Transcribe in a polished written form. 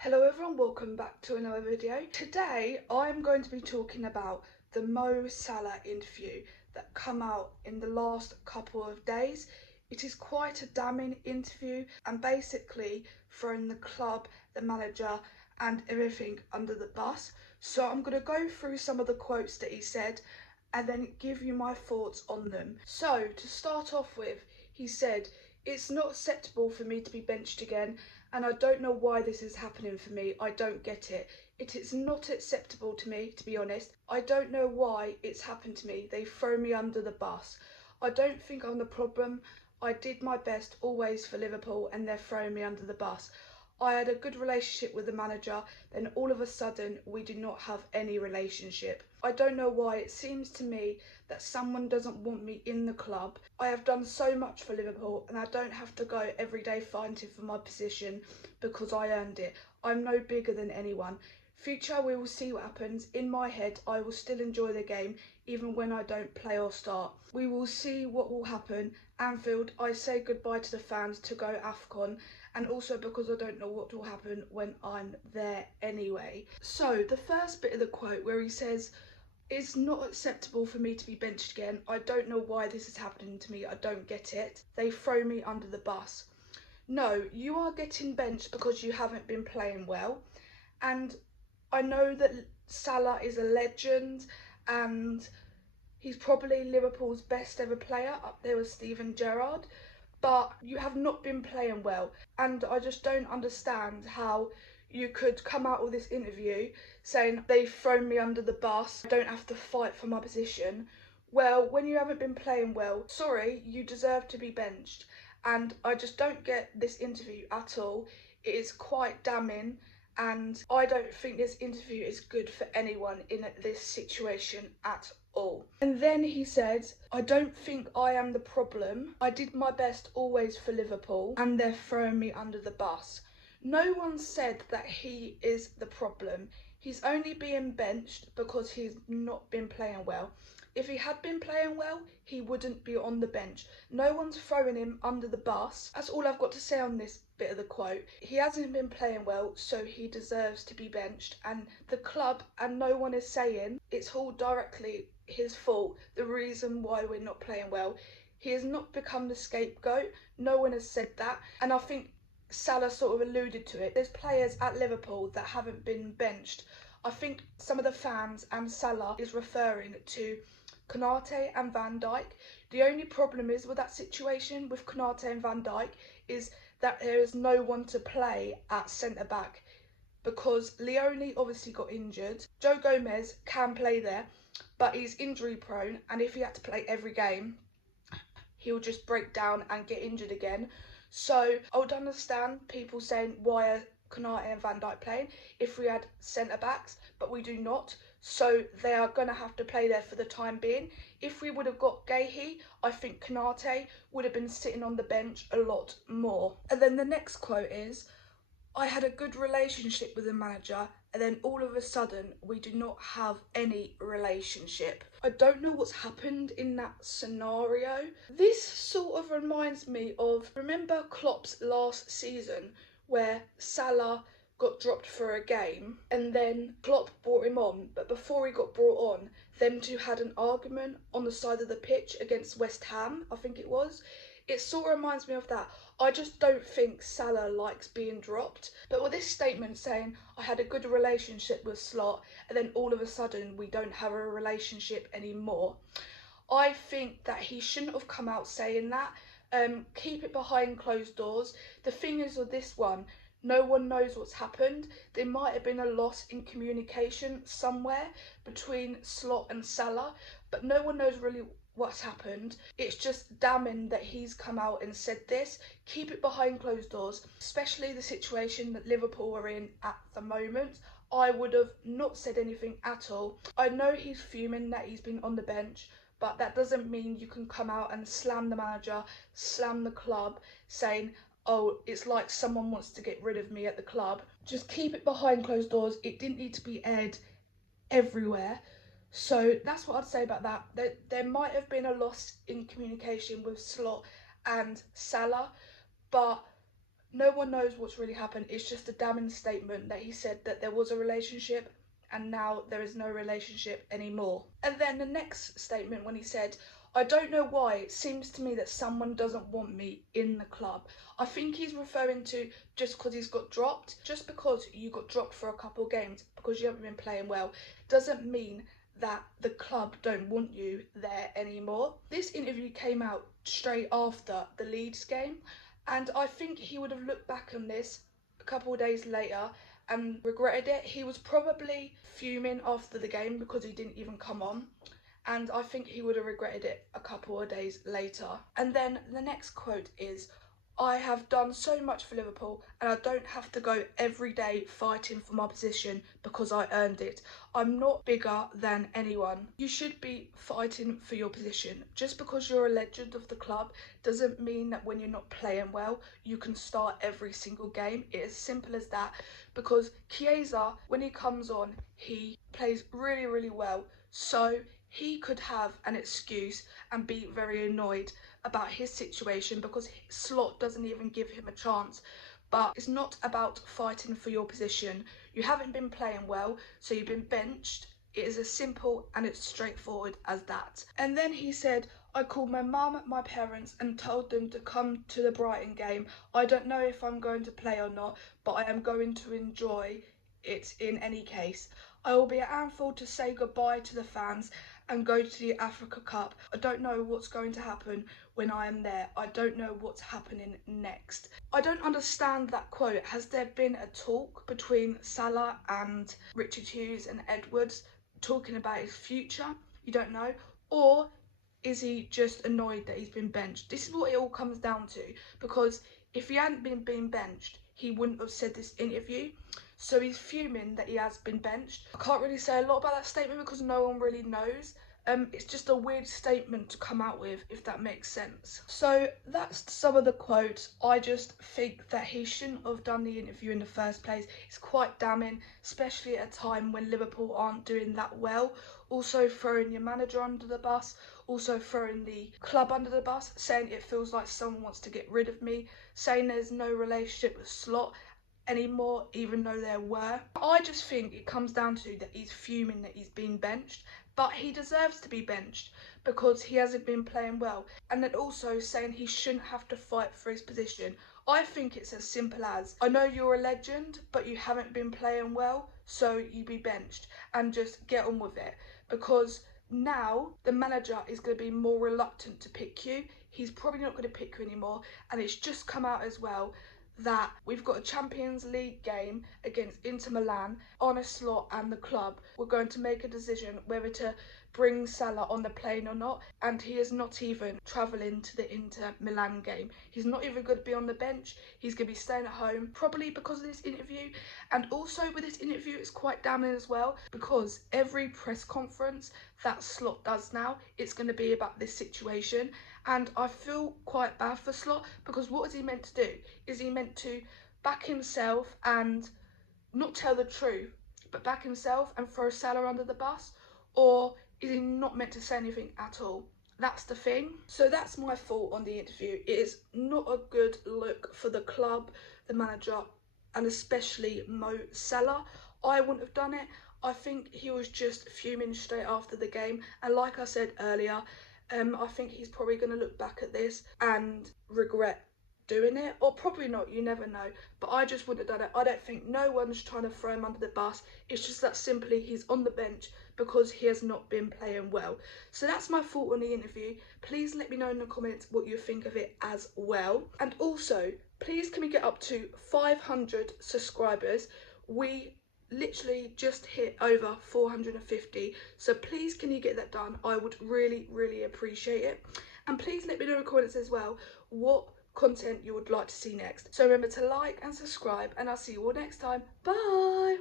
Hello everyone, welcome back to another video. Today I'm going to be talking about the Mo Salah interview that come out in the last couple of days. It is quite a damning interview and basically throwing the club, the manager and everything under the bus. So I'm going to go through some of the quotes that he said and then give you my thoughts on them. So to start off with, he said, "It's not acceptable for me to be benched again, and I don't know why this is happening for me. I don't get it. It is not acceptable to me, to be honest. I don't know why it's happened to me. They throw me under the bus. I don't think I'm the problem. I did my best always for Liverpool and they're throwing me under the bus. I had a good relationship with the manager, then all of a sudden we do not have any relationship. I don't know why. It seems to me that someone doesn't want me in the club. I have done so much for Liverpool and I don't have to go every day fighting for my position because I earned it. I'm no bigger than anyone. Future, we will see what happens. In my head, I will still enjoy the game even when I don't play or start. We will see what will happen. Anfield, I say goodbye to the fans to go AFCON, and also because I don't know what will happen when I'm there anyway." So the first bit of the quote where he says, "It's not acceptable for me to be benched again. I don't know why this is happening to me. I don't get it. They throw me under the bus." No, you are getting benched because you haven't been playing well. And I know that Salah is a legend and he's probably Liverpool's best ever player, up there with Steven Gerrard, but you have not been playing well. And I just don't understand how you could come out with this interview saying they've thrown me under the bus, I don't have to fight for my position. Well, when you haven't been playing well, sorry, you deserve to be benched. And I just don't get this interview at all. It is quite damning and I don't think this interview is good for anyone in this situation at all. And then he said, "I don't think I am the problem. I did my best always for Liverpool and they're throwing me under the bus." No one said that he is the problem. He's only being benched because he's not been playing well. If he had been playing well, he wouldn't be on the bench. No one's throwing him under the bus. That's all I've got to say on this bit of the quote. He hasn't been playing well, so he deserves to be benched. And the club and no one is saying it's all directly his fault, the reason why we're not playing well. He has not become the scapegoat. No one has said that. And I think Salah sort of alluded to it. There's players at Liverpool that haven't been benched. I think some of the fans and Salah is referring to Konate and Van Dijk. The only problem is with that situation with Konate and Van Dijk is that there is no one to play at centre back because Leone obviously got injured. Joe Gomez can play there, but he's injury prone, and if he had to play every game, he'll just break down and get injured again. So I would understand people saying, why are Konate and Van Dijk playing if we had centre backs, but we do not. So they are going to have to play there for the time being. If we would have got Gahey, I think Konate would have been sitting on the bench a lot more. And then the next quote is, "I had a good relationship with the manager and then all of a sudden we do not have any relationship." I don't know what's happened in that scenario. This sort of reminds me of, remember Klopp's last season where Salah got dropped for a game and then Klopp brought him on, but before he got brought on, them two had an argument on the side of the pitch against West Ham, I think it was. It sort of reminds me of that. I just don't think Salah likes being dropped. But with this statement saying, "I had a good relationship with Slot and then all of a sudden we don't have a relationship anymore," I think that he shouldn't have come out saying that. Keep it behind closed doors. The thing is with this one, no one knows what's happened. There might have been a loss in communication somewhere between Slot and Salah, but no one knows really what's happened. It's just damning that he's come out and said this. Keep it behind closed doors, especially the situation that Liverpool are in at the moment. I would have not said anything at all. I know he's fuming that he's been on the bench, but that doesn't mean you can come out and slam the manager, slam the club, saying, "Oh, it's like someone wants to get rid of me at the club." Just keep it behind closed doors. It didn't need to be aired everywhere. So that's what I'd say about that. There might have been a loss in communication with Slot and Salah, but No one knows what's really happened. It's just a damning statement that he said that there was a relationship and now there is no relationship anymore. And then the next statement when he said, I don't know why, it seems to me that someone doesn't want me in the club. I think he's referring to just because he's got dropped. Just because you got dropped for a couple of games because you haven't been playing well doesn't mean that the club don't want you there anymore. This interview came out straight after the Leeds game, and I think he would have looked back on this a couple of days later and regretted it. He was probably fuming after the game because he didn't even come on, and I think he would have regretted it a couple of days later. And then the next quote is, I have done so much for Liverpool and I don't have to go every day fighting for my position because I earned it. I'm not bigger than anyone. You should be fighting for your position. Just because you're a legend of the club doesn't mean that when you're not playing well, you can start every single game. It is simple as that, because Chiesa, when he comes on, he plays really, really well. So he could have an excuse and be very annoyed about his situation because Slot doesn't even give him a chance. But it's not about fighting for your position. You haven't been playing well, so you've been benched. It is as simple and it's straightforward as that. And then he said, I called my mum, my parents, and told them to come to the Brighton game. I don't know if I'm going to play or not, but I am going to enjoy it in any case. I will be at Anfield to say goodbye to the fans and go to the Africa Cup. I don't know what's going to happen when I am there. I don't know what's happening next. I don't understand that quote. Has there been a talk between Salah and Richard Hughes and Edwards talking about his future? You don't know. Or is he just annoyed that he's been benched? This is what it all comes down to, because if he hadn't been benched, he wouldn't have said this interview. So he's fuming that he has been benched. I can't really say a lot about that statement because no one really knows. It's just a weird statement to come out with, if that makes sense. So that's some of the quotes. I just think that he shouldn't have done the interview in the first place. It's quite damning, especially at a time when Liverpool aren't doing that well. Also throwing your manager under the bus, also throwing the club under the bus, saying it feels like someone wants to get rid of me, saying there's no relationship with Slot anymore, even though there were. I just think it comes down to that he's fuming that he's been benched, but he deserves to be benched because he hasn't been playing well. And then also saying he shouldn't have to fight for his position. I think it's as simple as, I know you're a legend, but you haven't been playing well, so you be benched and just get on with it. Because now the manager is going to be more reluctant to pick you. He's probably not going to pick you anymore. And it's just come out as well that we've got a Champions League game against Inter Milan. Arne Slot and the club were going to make a decision whether to bring Salah on the plane or not, and he is not even travelling to the Inter Milan game. He's not even going to be on the bench. He's going to be staying at home, probably because of this interview. And also with this interview, it's quite damning as well, because every press conference that Slot does now, it's going to be about this situation. And I feel quite bad for Slot, because what is he meant to do? Is he meant to back himself and not tell the truth, but back himself and throw Salah under the bus? Or is he not meant to say anything at all? That's the thing. So that's my fault on the interview. It is not a good look for the club, the manager, and especially Mo Salah. I wouldn't have done it. I think he was just fuming straight after the game. And like I said earlier, I think he's probably going to look back at this and regret doing it, or probably not, you never know. But I just wouldn't have done it. I don't think no one's trying to throw him under the bus. It's just that simply he's on the bench because he has not been playing well. So that's my thought on the interview. Please let me know in the comments what you think of it as well. And also, please can we get up to 500 subscribers? We literally just hit over 450, so please can you get that done? I would really appreciate it. And please let me know in the comments as well what content you would like to see next. So remember to like and subscribe, and I'll see you all next time. Bye.